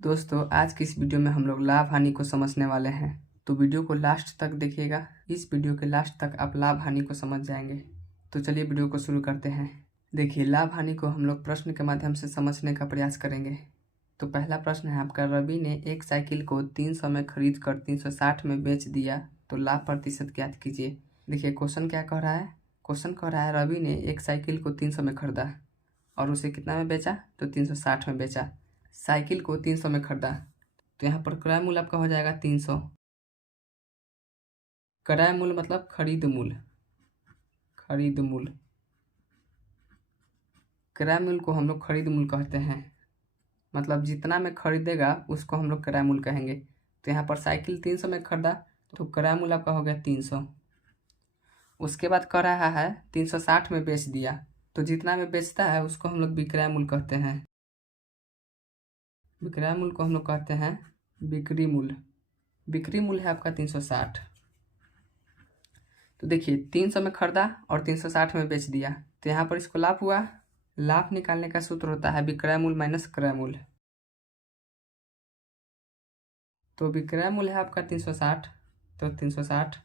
दोस्तों आज की इस वीडियो में हम लोग लाभ हानि को समझने वाले हैं, तो वीडियो को लास्ट तक देखिएगा। इस वीडियो के लास्ट तक आप लाभ हानि को समझ जाएंगे। तो चलिए वीडियो को शुरू करते हैं। देखिए, लाभ हानि को हम लोग प्रश्न के माध्यम से समझने का प्रयास करेंगे। तो पहला प्रश्न है आपका, रवि ने एक साइकिल को 300 में खरीद कर 360 में बेच दिया, तो लाभ प्रतिशत ज्ञात कीजिए। देखिए क्वेश्चन क्या कह रहा है। क्वेश्चन कह रहा है रवि ने एक साइकिल को 300 में खरीदा और उसे कितना में बेचा, तो 360 में बेचा। साइकिल को 300 में खरीदा, तो यहाँ पर क्रय मूल्य आपका हो जाएगा 300। क्रय मूल्य मतलब खरीद मूल्य। खरीद मूल्य, क्रय मूल्य को हम लोग खरीद मूल्य कहते हैं। मतलब जितना में खरीदेगा उसको हम लोग क्रय मूल्य कहेंगे। तो यहाँ पर साइकिल 300 में खरीदा, तो क्रय मूल्य आपका हो गया 300। उसके बाद कह रहा है 360 में बेच दिया, तो जितना में बेचता है उसको हम लोग विक्रय मूल्य कहते हैं। विक्रय मूल्य को हम लोग कहते हैं बिक्री मूल्य। बिक्री मूल्य है आपका 360। तो देखिए 300 में खरीदा और 360 में बेच दिया, तो यहाँ पर इसको लाभ हुआ। लाभ निकालने का सूत्र होता है विक्रय मूल्य माइनस क्रय मूल्य। तो विक्रय मूल्य है आपका 360, तो 360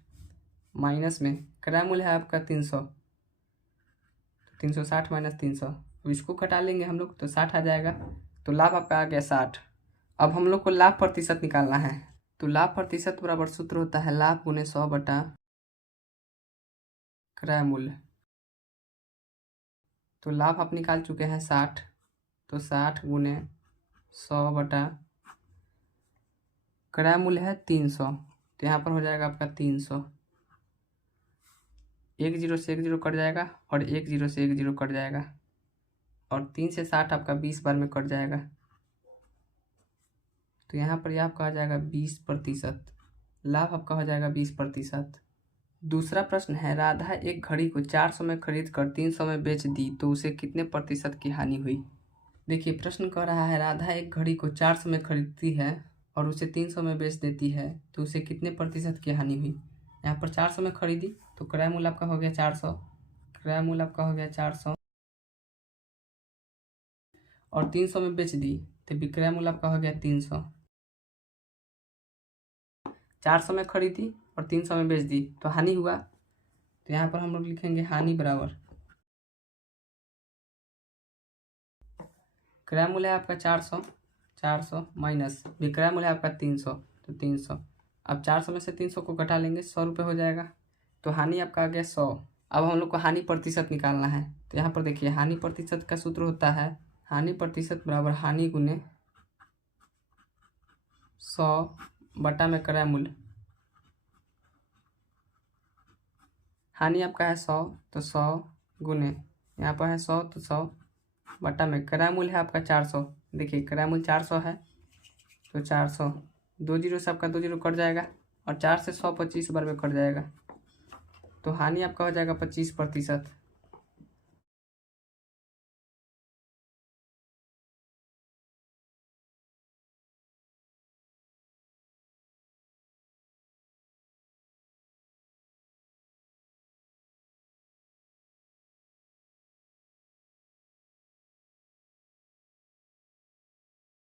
माइनस में क्रय मूल्य है आपका 300, 360 माइनस 300। अब इसको घटा लेंगे हम लोग तो 60 आ जाएगा। तो लाभ आपका आ गया 60। अब हम लोग को लाभ प्रतिशत निकालना है। तो लाभ प्रतिशत बराबर सूत्र होता है लाभ गुने 100 बटा क्रय मूल्य। तो लाभ आप निकाल चुके हैं 60, तो 60 गुने 100 बटा क्रय मूल्य है 300, तो यहाँ पर हो जाएगा आपका 300। एक जीरो से एक जीरो कट जाएगा और एक जीरो से एक जीरो कट जाएगा, और 3 से 60 आपका 20 बार में कट जाएगा। तो यहाँ पर यह आपका आ जाएगा 20%। लाभ आपका हो जाएगा 20%। दूसरा प्रश्न है, राधा एक घड़ी को 400 में खरीद कर 300 में बेच दी, तो उसे कितने प्रतिशत की हानि हुई। देखिए प्रश्न कह रहा है राधा एक घड़ी को 400 में खरीदती है और उसे 300 में बेच देती है, तो उसे कितने प्रतिशत की हानि हुई। यहाँ पर 400 में खरीदी, तो क्रय मूल्य आपका हो गया 400। क्रय मूल्य आपका हो गया 400 और 300 में बेच दी, तो विक्रय मूल्य आपका हो गया 300। 400 में खरीदी और 300 में बेच दी, तो हानि हुआ। तो यहाँ पर हम लोग लिखेंगे हानि बराबर क्रय मूल्य है आपका 400 माइनस विक्रय मूल्य है आपका 300, तो 300। अब 400 में से 300 को घटा लेंगे, 100 रुपये हो जाएगा। तो हानि आपका आ गया 100। अब हम लोग को हानि प्रतिशत निकालना है। तो यहाँ पर देखिए हानि प्रतिशत का सूत्र होता है हानि प्रतिशत बराबर हानि गुने 100 बटा में क्रय मूल्य। हानि आपका है 100, तो 100 गुने यहाँ पर है 100, तो 100 बटा में क्रय मूल्य है आपका 400। देखिए क्रय मूल्य 400 है, तो 400, 2 जीरो से आपका 2 जीरो कट जाएगा और 4 से 100 25 बार में कट जाएगा। तो हानि आपका हो जाएगा 25%।